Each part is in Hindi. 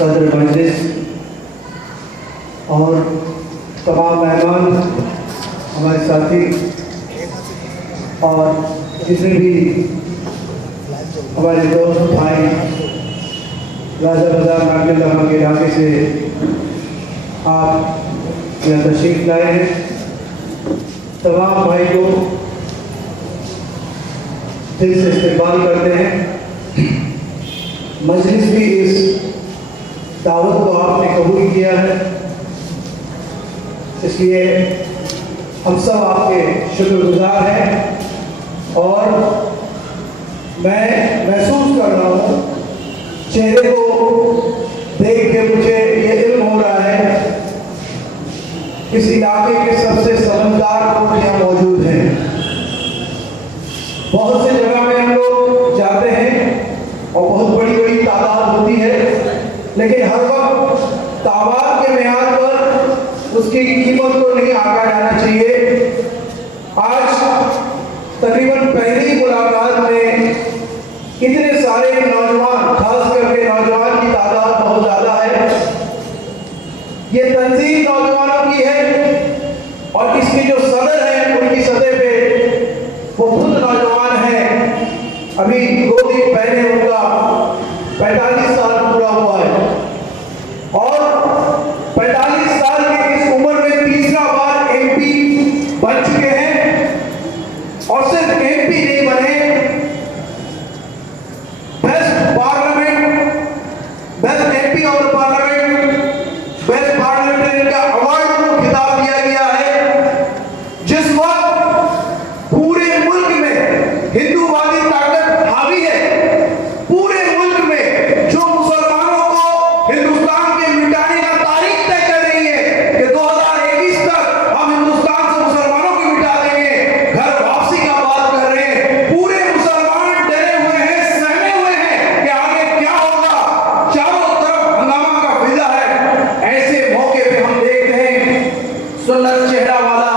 सदर मजलिस और तमाम मेहमान, हमारे साथी और जितने भी हमारे दोस्त भाई राजा बाजार नागरिक के इलाके से आप यहाँ तशरीफ लाए हैं, तमाम भाई को दिल से इस्तेमाल करते हैं। मजलिस भी इस दावत को आपने कबूल किया है, इसलिए हम सब आपके शुक्रगुजार हैं। और मैं महसूस कर रहा हूँ, चेहरे को देख के मुझे ये इल्म हो रहा है इस इलाके के सबसे समझदार लोग यहाँ मौजूद हैं। बहुत से जगह में हम लोग जाते हैं और बहुत बड़ी बड़ी तादाद होती है, लेकिन हर वक्त तादाद के मेयाद पर उसकी कीमत को नहीं आंका जाना चाहिए। आज तकरीबन पहली मुलाकात में इतने सारे नौजवान, खास करके नौजवान की तादाद बहुत ज्यादा है। ये तंजीम नौजवानों की है और इसकी जो सदर है उनकी सतह पे वो खुद नौजवान है। अभी 2 दिन पहले उनका 45 साल पूरा हुआ है और 45 साल के इस उम्र में तीसरा बार एमपी बन चुके हैं। और सिर्फ एमपी नहीं बने, बेस्ट पार्लियामेंट, बेस्ट एमपी और पार्लियामेंट, बेस्ट पार्लियामेंटेरियन का अवार्ड को खिताब दिया गया है। जिस वक्त पूरे मुल्क में हिंदूवादी ताकत हावी है, पूरे मुल्क में जो मुसलमानों को हिंदुस्तान के मिटाने का तारीख तय कर रही है कि 2021 तक हम हिंदुस्तान से मुसलमानों को मिटा देंगे, घर वापसी का बात कर रहे हैं। पूरे मुसलमान डरे हुए हैं, सहमे हुए हैं कि आगे क्या होगा। चारों तरफ हंगामा का फिजा है। ऐसे मौके पे हम देखते हैं सुन्नत चेहरा वाला,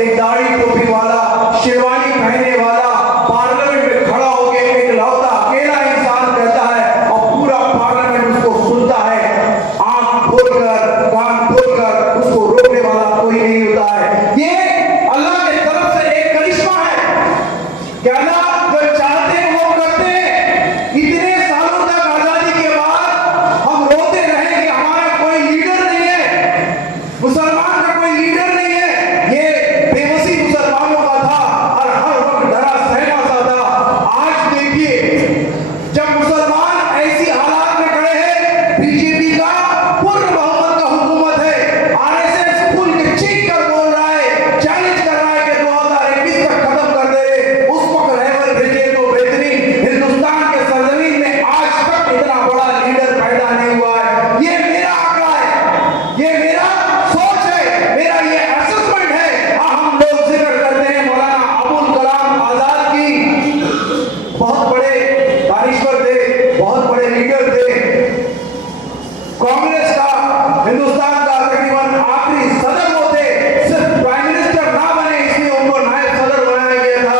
एक दाढ़ी टोपी वाला, शेरवानी पहनने वाला पार्लियामेंट में खड़ा होकर एक लौता अकेला इंसान कहता है और पूरा पार्लियामेंट उसको सुनता है। आंख खोलकर, कान खोलकर उसको रोकने वाला कोई नहीं होता है। ये अल्लाह की तरफ से एक करिश्मा है कि अल्लाह जो चाहते हैं वो करते हैं। इतने सालों तक आजादी के बाद हम रोते रहे कि हमारा कोई लीडर नहीं है, मुसलमान का कोई लीडर नहीं है। ये बेबसी मुसलमानों का था और हर वक्त डरा सहमा सा था। आज देखिए, जब मुसलमान ऐसी हालात में खड़े हैं, बीजेपी का पूर्ण बहुमत का हुकूमत है, आरएसएस फुल के चीख कर बोल रहा है, चैलेंज कर रहा है कि 2021 तक खत्म कर दे। उस वक्त रहबर भेजे तो बेहतरीन, हिंदुस्तान के सरजमीन में आज तक इतना बड़ा लीडर पैदा नहीं हुआ है। ये मेरा आंकड़ा है, ये मेरा सोच है, मेरा ये असेसमेंट है। हम लोग जिक्र करते हैं मौलाना अबुल कलाम आजाद की, बहुत बड़े दानिश्वर थे, बहुत बड़े लीडर थे। कांग्रेस का हिंदुस्तान का तकरीबन आखिरी सदर वो थे। सिर्फ प्राइम मिनिस्टर ना बने इसलिए उनको नायब सदर बनाया गया था।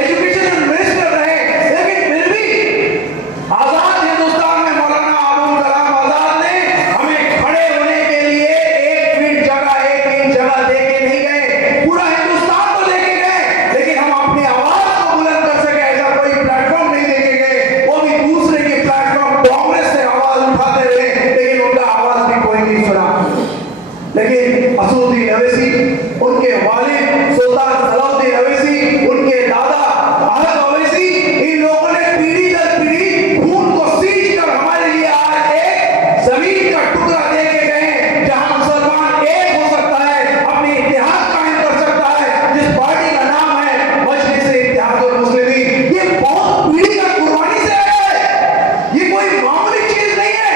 एजुकेशन मिनिस्टर रहे, लेकिन फिर भी आजाद हिंदुस्तान में मौलाना अबुल कलाम आजाद ने हमें खड़े होने के लिए 1 फीट जगह, 1 इंच जगह दे के नहीं गए, पूरा हिंदुस्तान को लेके गए। लेकिन हम अपनी आवाज को बुलंद कर सके ऐसा कोई प्लेटफॉर्म नहीं देके गए। वो भी दूसरे के प्लेटफॉर्म, कांग्रेस से आवाज उठाते रहे, लेकिन उनका आवाज भी कोई नहीं सुना। लेकिन असदुद्दीन अवैसी, उनके वालिद सुल्तान सलाउद्दीन अवैसी, उनके दादा अहद अवैसी, इन लोगों ने पीढ़ी दर पीढ़ी खून को सींच कर हमारे लिए आज एक जमीन का टुकड़ा दे के गए जहां मुसलमान एक हो सकता है, अपनी इत्तेहाद कायम कर सकता है, जिस पार्टी का नाम है मजलिस-ए-इत्तेहादुल मुस्लिमीन। ये बहुत पीढ़ी का कुर्बानी से आया है, ये कोई मामूली चीज नहीं है।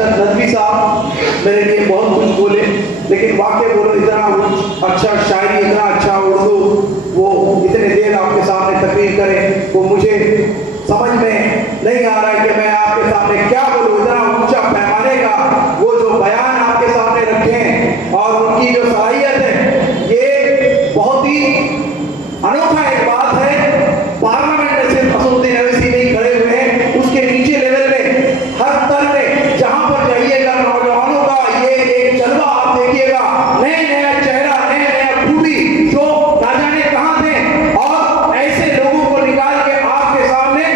अरशद नदवी साहब मेरे लिए बहुत कुछ बोले, लेकिन वाकई बोलो इतना अच्छा शायरी, इतना अच्छा उर्दू, वो इतने देर आपके सामने तकरीर करें, वो मुझे समझ में नहीं आ रहा है कि मैं आपके सामने क्या बोलूं। इतना ऊंचा पैमाने का वो जो बयान आपके सामने रखे हैं और उनकी जो सलाहियत है, ये बहुत ही अनोखा एक बात है। पार्लियामेंट में सिर्फ असदुद्दीन ओवैसी नहीं खड़े हुए हैं, उसके नीचे लेवल में हर स्तर में जहां पर जाइएगा नौजवानों का ये एक जलवा आप देखिएगा, नए नया चेहरा, नए नया खूबी जो ना जाने कहां थे, और ऐसे लोगों को निकाल के आपके सामने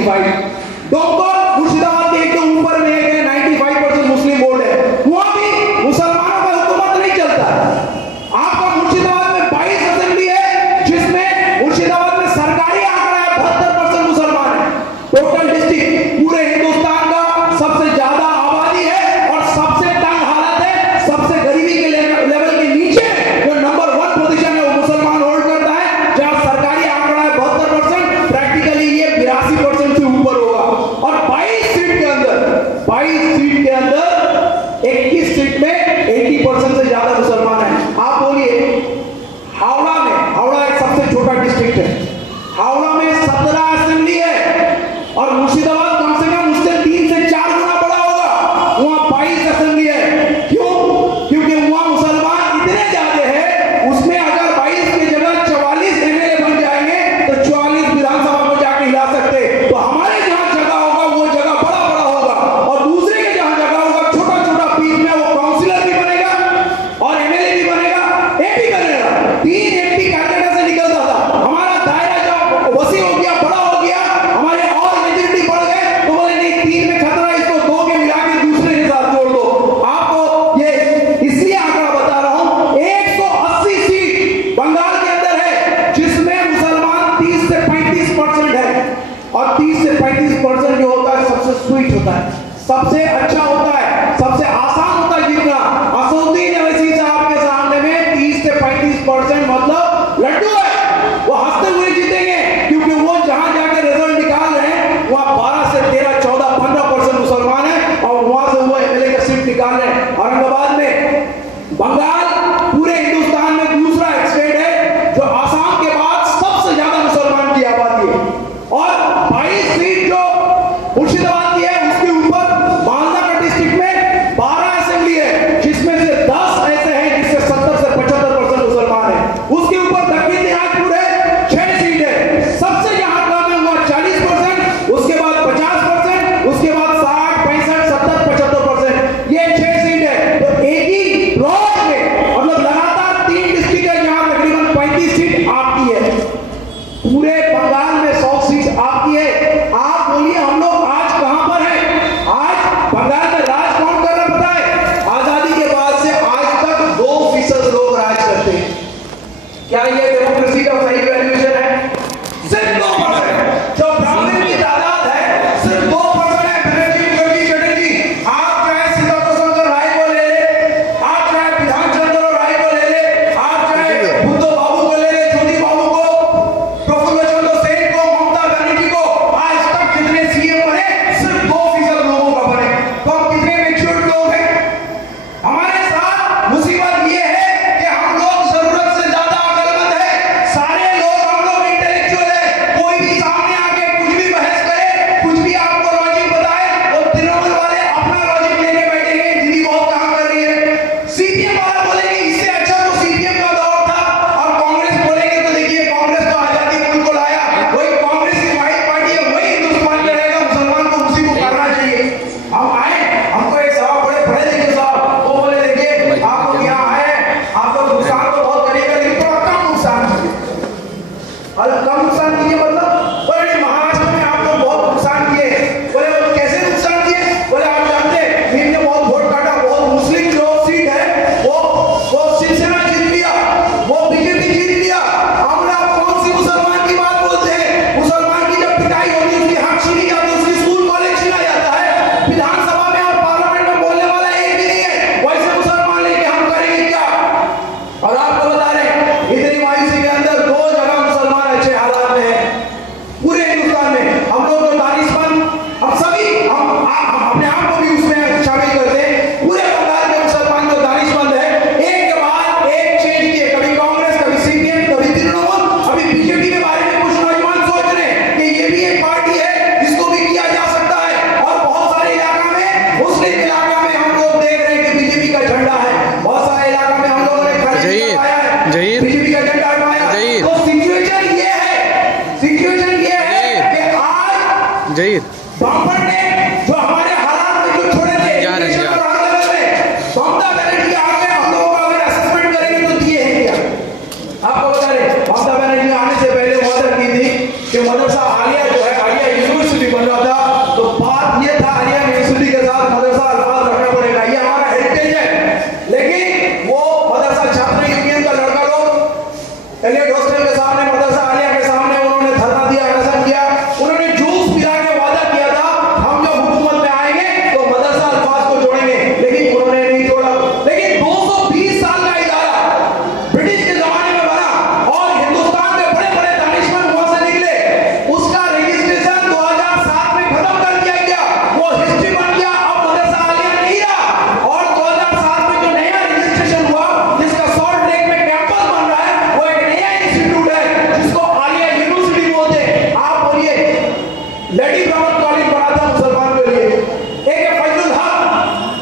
95। डोंगर मुर्शिदाबाद के एकदम ऊपर में है, 95% मुस्लिम वोट है, वहां भी मुसलमानों का हुकूमत नहीं चलता है। आपका मुर्शिदाबाद में 22 असेंबली है, जिसमें मुर्शिदाबाद में सरकारी आंकड़ा है 72% मुसलमान है। टोटल डिस्ट्रिक्ट पूरे हिंदुस्तान का सबसे ज्यादा आबादी है और सबसे तंग हालत है, सबसे गरीबी के लेवल के नीचे जो नंबर 1 पोजीशन है वो मुसलमान होल्ड करता है, जहां सरकारी आंकड़ा है 72%, प्रैक्टिकली ये 82% से ऊपर होगा। और 22 सीट के अंदर 21 सीट में 80% से ज्यादा मुसलमान है। आप बोलिए हावड़ा एक सबसे छोटा डिस्ट्रिक्ट है, हावड़ा में 17 असेंबली है और मुर्शिदाबाद कम से कम उससे 3 से 4 गुना बड़ा होगा, वहां 22 असेंबली है। क्यों? क्योंकि वहां मुसलमान इतने ज्यादा है, उसमें अगर 22 की जगह 44 एमएलए बन जाएंगे तो 44 विधानसभा को जाके हिला सकते। तो हमारे जहां जगह होगा वो जगह बड़ा बड़ा होगा और दूसरे के जहां जगह होगा छोटा छोटा, बीच में वो काउंसिलर भी बनेगा और एमएलए भी बनेगा, एमपी बनेगा। 3 एमपी कैलकाटा से निकलता था, हमारा दायरा जब वसी हो गया, बड़ा हो गया, हमारे और मेजॉरिटी बढ़ गए, तो बोले नहीं 3 में खतरा है, इसको 2 के मिला के दूसरे के साथ जोड़ दो। आपको ये इसलिए आंकड़ा बता रहा हूं, 180 सीट बंगाल के अंदर है, जिसमें मुसलमान 30 से 35% है। और 30 से 35% जो होता है सबसे स्वीट होता है, सबसे अच्छा होता है, सबसे आसान होता है जीतना। असदुद्दीन अवैसी साहब के सामने में 30 से 35% मतलब लड्डू है, वो हंसते हुए जीतेंगे, क्योंकि वो जहां जाके रिजल्ट निकाल रहे हैं वहां 12 से 13, 14, 15% मुसलमान है और वहां से वो एमएलए का सीट निकाल रहे हैं। औरंगाबाद में बंगाल पूरे हिंदुस्तान में दूसरा स्टेट है जो आसाम के बाद सबसे ज्यादा मुसलमान की आबादी है। और 22 सीट जो मुर्शिदाबाद की है, उसके ऊपर मालदा का डिस्ट्रिक्ट में 12 असेंबली है, जिसमें से 10 ऐसे हैं जिससे 70 से 75% मुसलमान है। उसके ऊपर दक्षिण दिनाजपुर है, 6 सीट है, सबसे जहां कम है वहां 40%, उसके बाद 50%, उसके बाद 60, 65, 70, 75%, ये 6 सीट है। तो एक ही ब्लॉक में मतलब लगातार 3 डिस्ट्रिक्ट है जहां तकरीबन 35 सीट आपकी है। पूरे बंगाल में 100 सीट आपकी है। आप बोलिए हम लोग आज कहां पर हैं? आज बंगाल में राज कौन कर रहा पता है? आजादी के बाद से आज तक 2% लोग राज करते हैं। क्या ये डेमोक्रेसी का सही वैल्यूएशन है? सिर्फ 2%। जो ब्राह्मण की तादाद है सिर्फ 2% है। बनर्जी, योगी, चटर्जी, आप चाहे सिद्धार्थ शंकर राय को ले ले, आप चाहे विधान चंद्र राय को ले ले, आप चाहे बुद्ध बाबू को ले ले, ज्योति बाबू को, प्रफुल्ल चंद्र सेन को, ममता बनर्जी को, आज तक जितने सीएम बने सिर्फ 2% लोगों का बने। तो हम कितने मैच्योर लोग हैं? हमारे साथ मुसीबत ये है कि हम लोग जरूरत से ज्यादा अकलमंद है, सारे लोग हम लोग इंटेलेक्चुअल है। कोई भी सामने आके कुछ भी बहस करे, कुछ भी आपको लॉजिक बताए, वो तृणमूल वाले अपना लॉजिक लेके बैठेंगे, दीदी बहुत काम कर रही है। सीपीएम वाला बोलेंगे इससे अच्छा तो सीपीएम का दौर था, और कांग्रेस बोलेंगे तो देखिए कांग्रेस तो आजादी मुल्क को लाया, वही कांग्रेस की वाइट पार्टी है, वही हिंदुस्तान में रहेगा, मुसलमान को उसी को करना चाहिए। हम आए, हमको एक साहब बड़े पढ़े लिखे साहब, वो बोले देखिए आप लोग यहाँ आए, आपको नुकसान तो बहुत करेगा लेकिन थोड़ा कम नुकसान कीजिए। अरे कम नुकसान कीजिए मतलब? बोले महाराष्ट्र में आप लोग बहुत नुकसान किए। बोले वो कैसे नुकसान किए? बोले आप जानते हैं मीन ने बहुत वोट काटा, बहुत मुस्लिम जो सीट है वो शिवसेना जीत लिया, वो बीजेपी जीत लिया। हमने आप कौन सी मुसलमान की बात बोलते हैं? मुसलमान की जब पिटाई होती है, उसकी हक छीनी जाती है, उसकी स्कूल कॉलेज छीना जाता है, विधानसभा में और पार्लियामेंट में बोलने वाला एक भी नहीं है। वैसे मुसलमान लेके हम करेंगे क्या? और आपको बता रहे हैं इतनी मायूसी के अंदर 2 जगह मुसलमान अच्छे हालात में है पूरे हिंदुस्तान में। हम लोग तो दानिशमंद, हम सभी हम अपने आप को भी उसमें शामिल करते हैं। पूरे बंगाल के मुसलमान जो दानिशमंद है, एक के बाद एक चेंज किए, कभी कांग्रेस, कभी सीपीएम, कभी तृणमूल, अभी बीजेपी के बारे में कुछ नौजवान सोच रहे हैं कि ये भी एक पार्टी है, इसको भी किया जा सकता है। और बहुत सारे इलाका में, मुस्लिम इलाका में हम लोग देख रहे हैं कि बीजेपी का झंडा है, बहुत सारे इलाका में हम लोगों ने बीजेपी का झंडा हटाया। तो सिचुएशन ये है कि आज बाबर ने जो हमारे हालात में जो छोड़े थे, ममता बनर्जी आके हम लोगों का अगर असेसमेंट करेंगे तो दिए हैं क्या? आपको बता रहे ममता बनर्जी आने से पहले ऑर्डर की थी कि मदरसा आलिया जो है, आलिया यूनिवर्सिटी बन रहा था, तो बात ये था आलिया यूनिवर्सिटी के साथ मदरसा अल्फाज रखना पड़ेगा, ये हमारा हेरिटेज है। लेकिन वो मदरसा छात्र यूनियन का लड़का लोग एलियट हॉस्टल के सामने, मदरसा आलिया के सामने उन्होंने धरना दिया, अनशन किया। उन्होंने जूस पिला के वादा किया था हम जब हुकूमत में आएंगे तो मदरसा अल्फाज को जोड़ेंगे, लेकिन उन्होंने नहीं जोड़ा। लेकिन 220 साल का इदारा ब्रिटिश के जमाने में बना और हिंदुस्तान के बड़े बड़े दानिशमंद वहां से निकले, उसका रजिस्ट्रेशन 2007 में खत्म कर दिया गया, वो हिस्ट्री बन गया, अब मदरसा आलिया नहीं रहा। और 2007 में जो नया रजिस्ट्रेशन हुआ जिसका सॉल्ट लेक में कैंपस बन रहा है, वो एक नया इंस्टीट्यूट है जिसको आलिया यूनिवर्सिटी बोलते हैं। आप बोलिए लेडी ब्राह्मण कॉलेज बना था मुसलमान के लिए, एक है फजलुल हक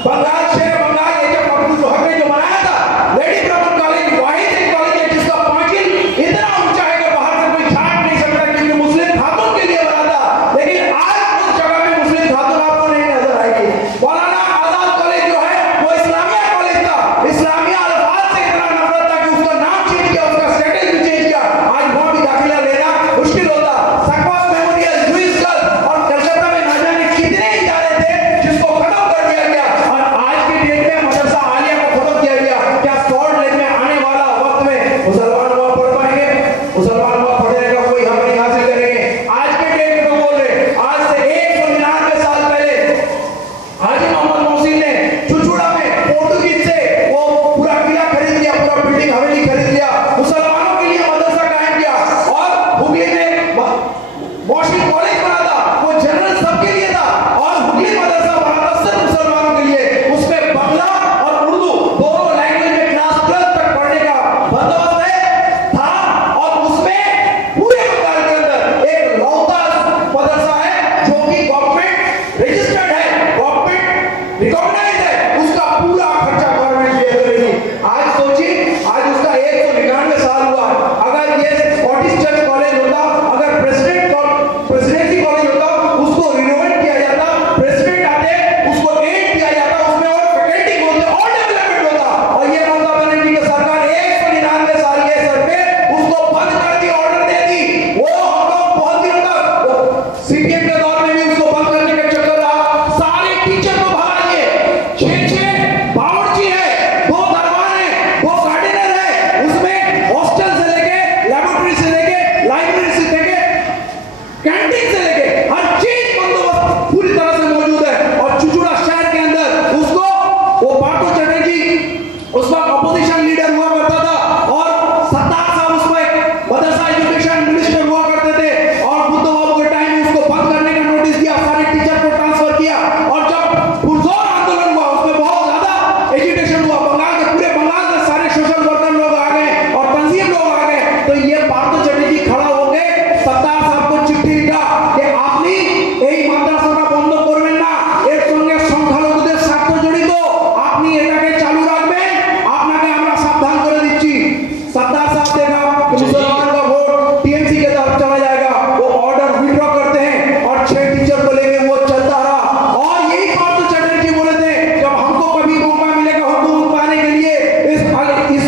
बंगाल, शेर बंगाल, एक है फजलुल हक ने जो बनाया था लेडी ब्राह्मण कॉलेज, वाहिद एक कॉलेज है जिसका पांचिल इतना ऊंचा है कि बाहर से कोई झांक नहीं सकता, क्योंकि मुस्लिम खातून के लिए बना था। लेकिन आज उस जगह में मुस्लिम खातून आपको नहीं नजर आएगी। मौलाना आजाद कॉलेज जो है वो इस्लामिया कॉलेज था, इस्लामिया अल्फाज से इतना नफरत था कि उसका नाम चेंज किया, उसका स्टेटस भी चेंज किया, आज वहां भी दाखिला लेना मुश्किल होता। सकवास मेमोरियल, लुइस गर्ल और कलकत्ता में ना जाने कितने इदारे थे जिसको खत्म कर दिया गया, और आज की डेट में मदरसा आलिया को खत्म किया गया। क्या सॉल्ट लेक में आने वाला वक्त में मुसलमान वहां पढ़ पाएंगे? मुसलमान वहां पढ़ने का कोई हक नहीं हासिल करेंगे। आज के डेट में तो बोल रहे, आज से 199 साल पहले हाजी मोहम्मद मोहसिन ने चुचुड़ा में पोर्टुगीज से वो पूरा किला खरीद लिया, पूरा बिल्डिंग हवेली खरीद लिया, मुसलमानों के लिए मदरसा कायम किया, और हुगली में मोहसिन कॉलेज बना था, वो जनरल सबके लिए था, और हुगली मदरसा बना था सिर्फ मुसलमानों के लिए। उसमें बांग्ला और उर्दू दोनों लैंग्वेज में क्लास 12 तक पढ़ने का बंदोबस्त था, और उसमें पूरे बंगाल के अंदर एक लौता मदरसा है जो कि गवर्नमेंट रजिस्टर्ड है, गवर्नमेंट रिकॉग्नाइज्ड है, उसका पूरा खर्चा गवर्नमेंट पे करेगी। आज सोचिए, आज उसका 199 साल हुआ। अगर ये स्कॉटिश चर्च कॉलेज होता, अगर प्रेसिडेंसी कॉलेज होता, उसको रिनोवेट किया जाता, प्रेसिडेंट आते, उसको एड दिया जाता, उसमें और फैकल्टी होते, और डेवलपमेंट होता। और ये ममता बनर्जी की सरकार 199 साल के सर पे उसको बंद कर दी, ऑर्डर दे दी। वो हम लोग बहुत दिनों तक सीपीएम के दौर में भी उसको बंद करने का चक्कर रहा, सारे टीचर को भगा दिए, 6 बावर्ची है, 2 दरबार है, 2 गार्डनर है, उसमें हॉस्टल से लेके लैबोरेटरी से लेके लाइब्रेरी से लेके कैंटीन से लेके हर चीज बंदोबस्त पूरी तरह से मौजूद है। और चुचुड़ा शहर के अंदर उसको वो पाटू चटर्जी उसका अपोजिशन लीडर हुआ करता था, और सत्तार साहब उसमें मदरसा एजुकेशन मिनिस्टर हुआ करते थे, और बुद्ध बाबू के टाइम में उसको बंद करने का नोटिस दिया, सारे टीचर को ट्रांसफर किया। और जब पुरजोर आंदोलन हुआ उसमें बहुत ज्यादा एजुकेशन हुआ, बंगाल के पूरे बंगाल से सारे सोशल वर्कर लोग आ गए और तंजीम लोग आ गए, तो ये पाटू चटर्जी खड़ा हो गए, सत्तार साहब को चिट्ठी लिखा कि আপনি এই মাদ্রাসাটা বন্ধ করবেন না, এর সঙ্গে সংখ্যালঘুদের স্বার্থ জড়িত, আপনি এটাকে চালু রাখবেন, আপনাকে আমরা সাবধান করে দিচ্ছি। सत्तार साहब देखा कि मुसलमान का वोट टीएमसी के तरफ चला जाएगा, वो ऑर्डर विड्रॉ करते हैं और 6 टीचर को लेके वो चलता रहा। और यही पार्थो चटर्जी बोले थे जब हमको कभी मौका मिलेगा हुकूमत पाने के लिए इस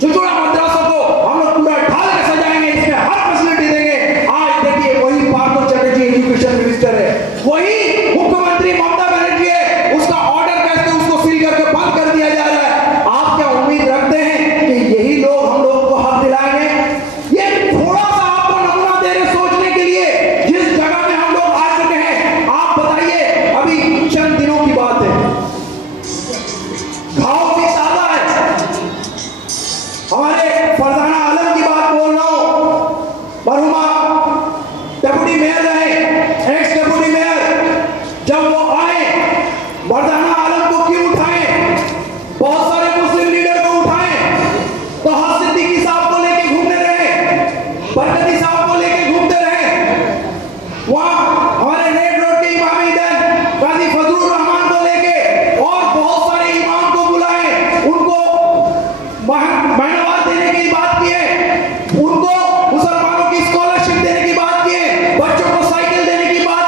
चुचुड़ा मद्रासा को हम लोग पूरा ढाल के सजाएंगे, इसमें हर फैसिलिटी देंगे। आज देखिए वही पार्थो चटर्जी एजुकेशन मिनिस्टर है, वही मुख्यमंत्री ममता बनर्जी है, उसका ऑर्डर कैसे उसको सील करके बंद कर दिया जा रहा है। आप क्या उम्मीद रखते हैं कि यही लोग हम लोग को हक दिलाएंगे? ये थोड़ा सा आपको नमूना दे रहे सोचने के लिए जिस जगह में हम लोग आ चुके हैं। आप बताइए, अभी चंद दिनों की बात है, घाव भी ताजा है, हमारे फरजाना आलम की बात बोल रहा हूं, मरहुमा डेप्यूटी मेयर रहे, एक्स डेप्यूटी मेयर, जब वो आए फरजाना आलम को क्यों उठाए? बहुत सारे मुस्लिम लीडर को उठाए, तो हसन सिद्दीकी साहब को लेके घूमते रहे, बरकती साहब को लेके घूमते रहे, वहां हमारे रेड रोड के इमाम ईदन गाजी फजलुर रहमान को लेके, और बहुत सारे इमाम को बुलाए, उनको महीनावार देने की बात की है, उनको मुसलमानों की स्कॉलरशिप देने की बात की है, बच्चों को साइकिल देने की बात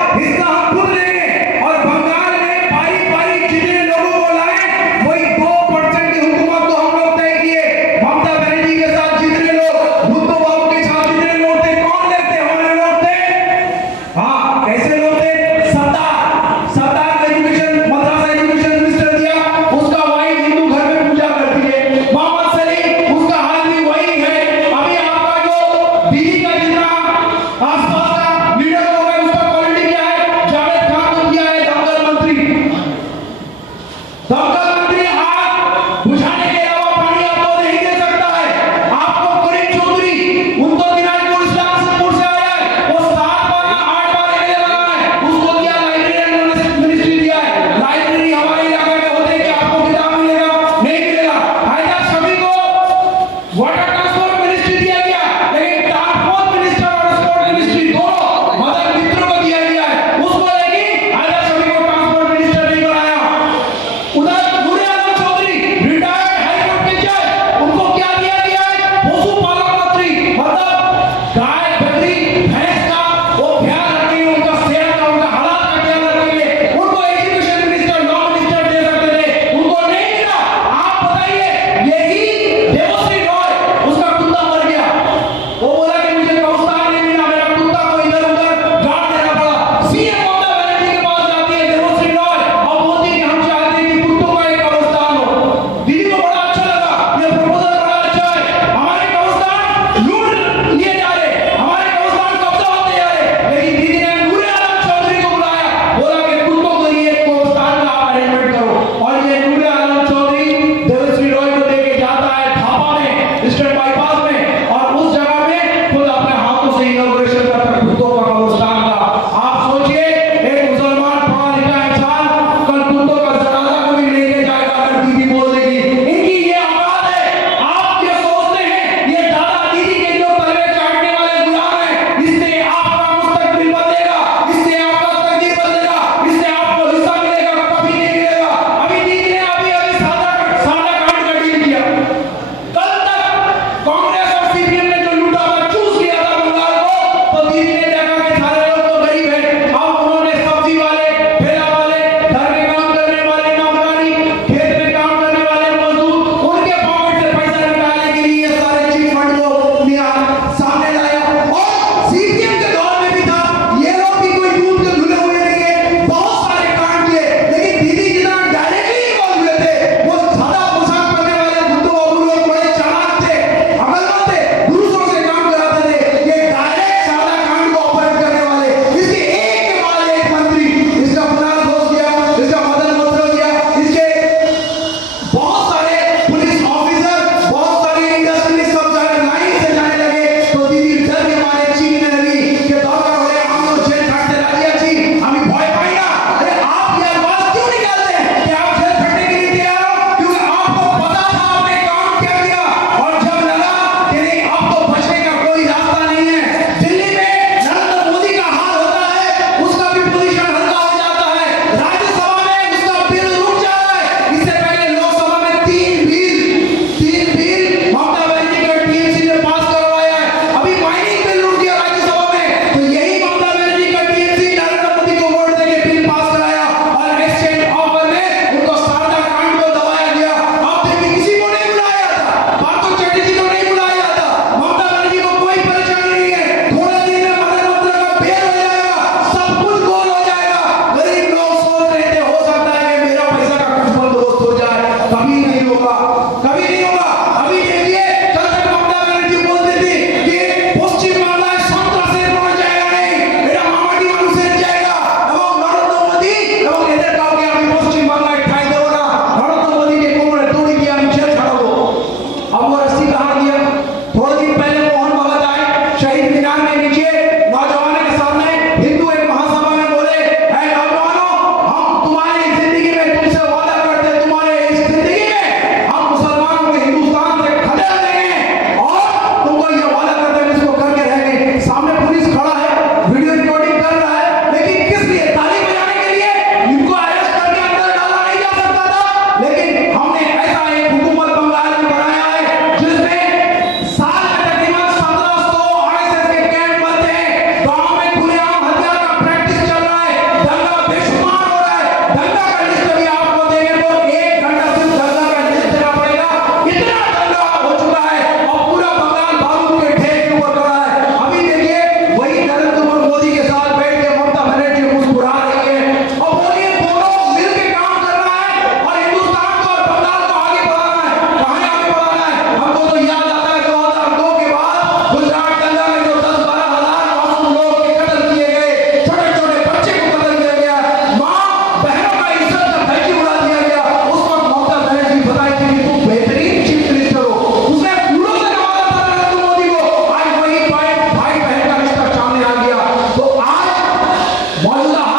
हिस्सा हम खुद लेंगे और बंगाल में बारी-बारी जितने लोगों को लाए वही 2% की हुकूमत को हम लोग तय किए। ममता बनर्जी के साथ जितने लोग, बुद्धू बाबू के साथ जितने लोग थे, कौन लेते हमारे लोग थे? हाँ, कैसे लोग थे? सरदार का एजुकेशन, मद्रासा एजुकेशन मिनिस्टर दिया, उसका वाइफ हिंदू घर में पूजा करती है। मोहम्मद सलीम, उसका हाल भी वही है। अभी आपका जो दिल्ली का जितना आसपास का लीडर होगा, उसका क्वालिटी क्या है? मौजूदा